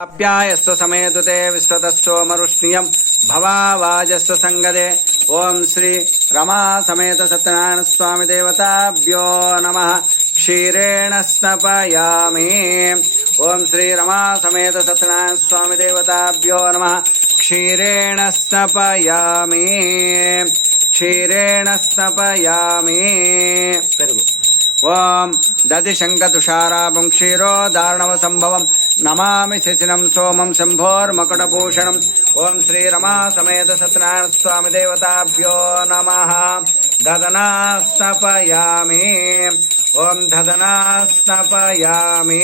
अप्यायस्व समेतु ते विश्वतस्सोमरुष्णियं भवावाजस्व संगदे। ओं श्री रमा समेत सत्यनारायण स्वामी देवताभ्यो नमः। क्षीरेण स्नपयामि। ओं श्री रमा समेत सत्यनारायण स्वामी देवताभ्यो नमः। क्षीरेण स्नपयामि। क्षीरेण स्नपयामि। ओं दधिशंकतुषाराभं क्षीरोदार्णव संभवं नमामि शिशिनं सोमं शंभोर्मकुटभूषणम्। ओं श्री रमा समेत सत्यनारायण स्वामी देवताभ्यो नमः। दधना स्नपयामि। ओं दधना स्नपयामि।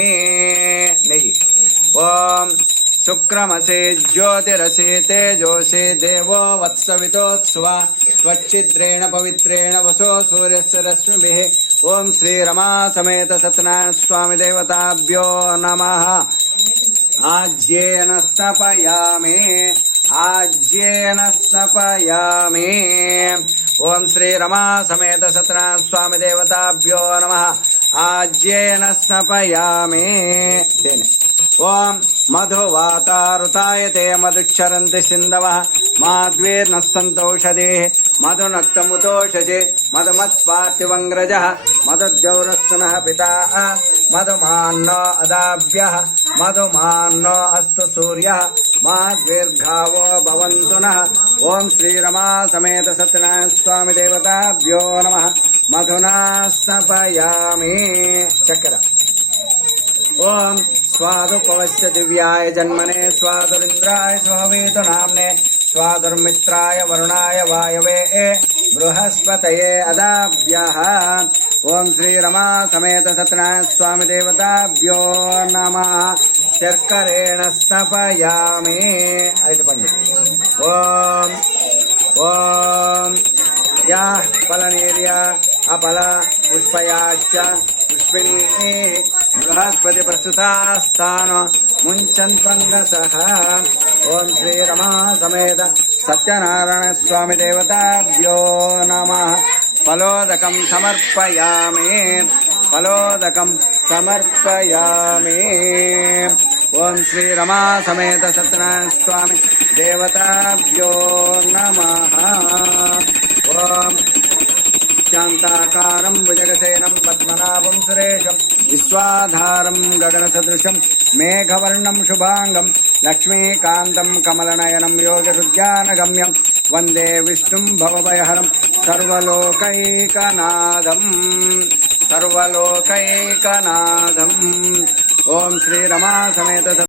नेयि ओं शुक्रमसि ज्योतिरसि तेजोसि देवो वत्सवितोत्सवा त्वच्चिद्रेण पवित्रेण वसो सूर्यस्य रश्मिभिः। ओं श्री रमा समेत सत्यनारायण स्वामी देवताभ्यो नमः। आज्येन स्नपयामि। आज्येन स्नपयामि। ओं श्री रमा समेत सत्यनारायण स्वामी देवताभ्यो नमः। आज्येन स्नपयामि। ओं मधुवातारुतायते मधुक्षरन्ति सिन्धवः माध्वीर्नः सन्तोषधेः मधुनक्तमुतोषजे मधुमत्पार्थिवङ्ग्रजः मधुद्यौरस्तुनः पिता मधुमान्नो अदाभ्यः मधुमान्नो अस्तु सूर्यः माद्वीर्घावो भवन्तु नः। ओं श्री रमा समेत सत्यनारायण स्वामी देवताभ्यो नमः। मधुना स्नपयामि। चक्र ओं स्वादुपवस्य दिव्याय जन्मने स्वादुरिन्द्राय स्वहवेतु नाम्ने स्वादुर्मित्राय वरुणाय वायवे बृहस्पतये अदाभ्यः। ओं श्री रमा समेत सत्यनारायण स्वामी देवताभ्यो नमः। शर्करेण स्नपयामि। ओं ओं या फलनीर्या अपल पुष्पयाच्च पुष्पिणी बृहस्पति प्रस्तुतास्तान मुञ्चन्त्वङ्गसः। ओं श्री रमा समेत सत्यनारायण स्वामी देवताभ्यो नमः। फलोदकं समर्पयामि। फलोदकं समर्पयामि। ओं श्री रमा समेत सत्यनारायण स्वामी देवताभ्यो नमः। ओं शान्ताकारं भुजगशयनं पद्मनाभं सुरेशं विश्वाधारं गगनसदृशं मेघवर्णं शुभांगं लक्ष्मीकान्तं कमलनयनं योगहृद्यानगम्यं वन्दे विष्णुं भवभयहरं सर्वलोकैकनाथं सर्वलोकैकनाथम्। ओं श्री रमा समेत